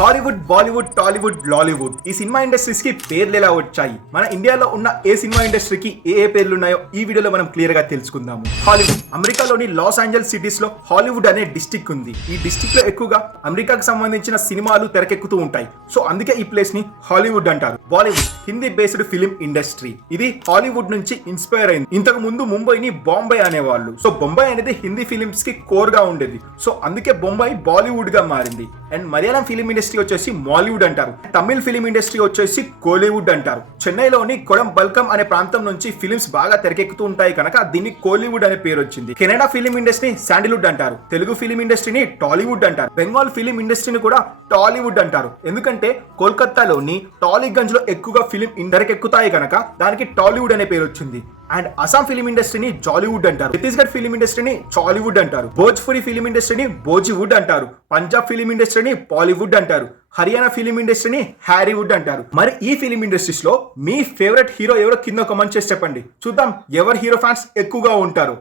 Hollywood, Bollywood, Tollywood, లాలీవుడ్ ఈ cinema industries కి పేర్లు ఎలా వచ్చాయి, మన ఇండియాలో ఉన్న ఏ సినిమా ఇండస్ట్రీకి ఏ పేర్లు ఉన్నాయో ఈ వీడియోలో మనం క్లియర్ గా తెలుసుకుందాము. హాలీవుడ్ అమెరికాలోని లాస్ ఏంజల్స్ సిటీస్ లో హాలీవుడ్ అనే డిస్ట్రిక్ట్ ఉంది. ఈ డిస్ట్రిక్ట్ లో ఎక్కువగా అమెరికాకు సంబంధించిన సినిమాలు తెరకెక్కుతూ ఉంటాయి. సో అందుకే ఈ ప్లేస్ ని హాలీవుడ్ అంటారు. Bollywood Hindi based film industry. ఇది హాలీవుడ్ నుంచి ఇన్స్పైర్ అయింది. ఇంతకు ముందు ముంబైని బాంబే అనేవాళ్ళు. సో బొంబాయి అనేది హిందీ ఫిలిమ్స్ కి కోర్ గా ఉండేది. సో అందుకే బొంబాయి బాలీవుడ్ గా మారింది. అండ్ మలయాళం ఫిలిం ఇండస్ట్రీ వచ్చేసి మాలీవుడ్ అంటారు. తమిళ్ ఫిలిం ఇండస్ట్రీ వచ్చేసి కోలీవుడ్ అంటారు. చెన్నైలోని కొడంబల్కం అనే ప్రాంతం నుంచి ఫిలిమ్స్ బాగా తెరకెక్కుతూ ఉంటాయి కనుక దీన్ని కోలీవుడ్ అనే పేరు వచ్చింది. కెనడా ఫిలిం ఇండస్ట్రీని శాండిల్వుడ్ అంటారు. తెలుగు ఫిలిం ఇండస్ట్రీని టాలీవుడ్ అంటారు. బెంగాల్ ఫిలిం ఇండస్ట్రీని కూడా టాలీవుడ్ అంటారు. ఎందుకంటే కోల్కతాలోని టాలీగంజ్ లో ఎక్కువగా ఫిలిం తెరకెక్కుతాయి కనుక దానికి టాలీవుడ్ అనే పేరు వచ్చింది. అండ్ అస్సాం ఫిలిం ఇండస్ట్రీని జాలీవుడ్ అంటారు. ఛత్తీస్గఢ్ ఫిలిం ఇండస్ట్రీని చాలీవుడ్ అంటారు. భోజ్పురి ఫిలిం ఇండస్ట్రీని భోజీవుడ్ అంటారు. పంజాబ్ ఫిలిం ఇండస్ట్రీని బాలీవుడ్ అంటారు. హర్యానా ఫిలిం ఇండస్ట్రీని హ్యారీవుడ్ అంటారు. మరి ఈ ఫిలిం ఇండస్ట్రీస్ లో మీ ఫేవరెట్ హీరో ఎవరో కింద కామెంట్ చేసి చెప్పండి. చూద్దాం ఎవరు హీరో ఫ్యాన్స్ ఎక్కువగా ఉంటారు.